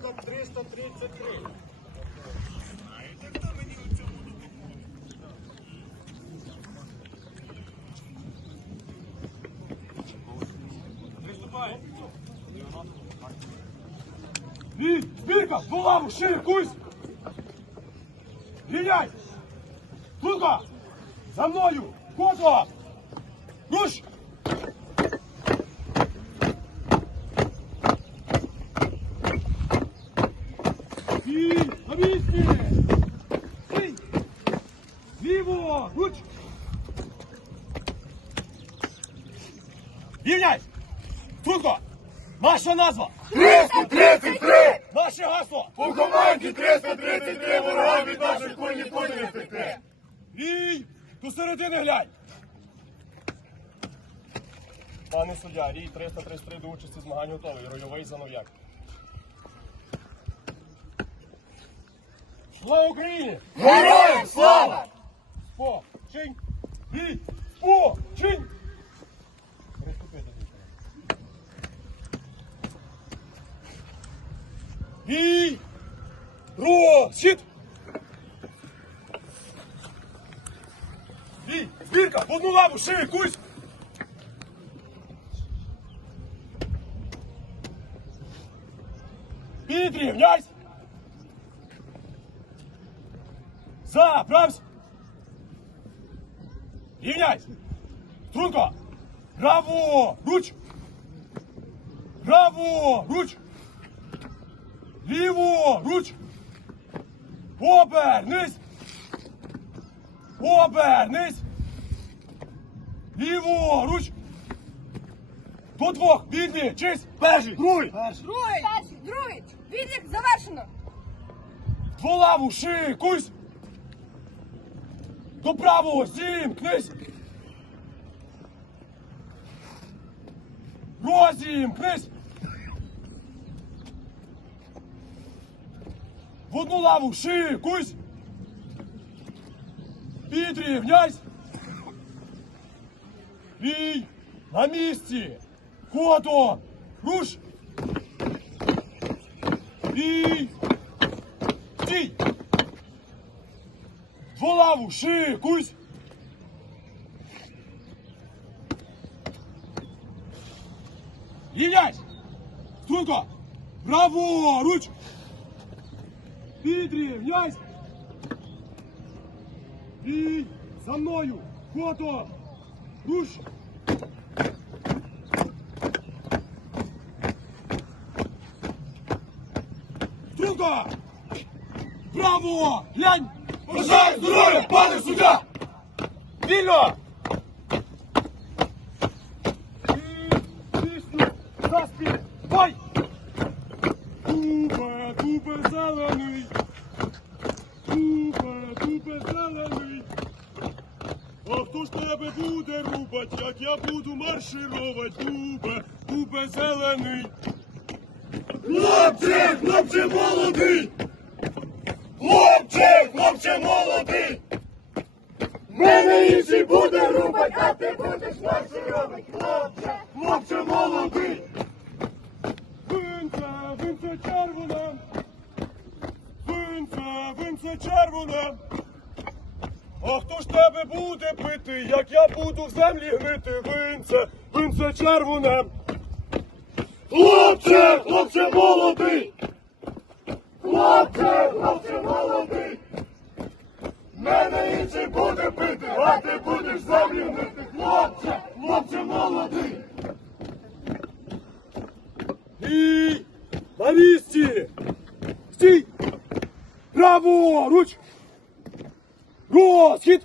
номер 333. Ні, Збірка, булаву, шире, кусь! Рівняй! Лука! За мною! Фото! Руш! І на місці! Стій! Ліво! Руч! Рівняй! Трудко! Наша назва! 333! Наше гасло! У команді 333 ворога від наших куль ніхто не втекне. Рій! До середини глянь! Пане суддя, рій 333 до участі змагань готовий. Ройовий Занов'як. Слава Україні! Героям слава! По! Чинь! Рій! По! Чинь! Приступи до дітей. Рій! Розхід! Рій! Збірка! В одну лаву! Шиї! Кусь! Підрівняйсь! Заправсь! Рівняйсь! Струнко! Браво! Руч! Браво! Руч! Ліво! Руч! Обернись! Обернись! Ліво! Руч! До двох! Бідні! Чись! Перший! Другий! Другий! Перший! Другий! Відлік завершено! Дволаву ши, кусь! До правого, зімкнись! Розімкнись! В одну лаву ши, кусь! Підрівняйсь! Рій! На місці! Фото! Руш! Рій! Дволаву, ши, кусь! Рівняйсь! Струнко! Браво! Руч! Підрівняйсь! І за мною! Фото! Руш! Струнко! Браво! Глянь! Бажаю здоров'я, пане суддя! Вільно! Бой! Купе, купе зелений! Купе, купе зелений! А хто ж тебе буде рубать, як я буду марширувати? Купе, купе зелений! Хлопче, хлопче молодий! Хлопче, хлопче молодий! Мене інший буде рубать, а ти будеш наші робить, хлопче, хлопче молодий! Винце, винце червоне! Винце, винце червоне! А хто ж тебе буде пити, як я буду в землі гнити? Винце, винце червоне! Хлопче, хлопче молодий! Хлопче, хлопче молодий! Мене інший буде пити, а ти будеш землю мити, хлопче, хлопче молодий! І на місці! Стій! Право! Руч! Розхід!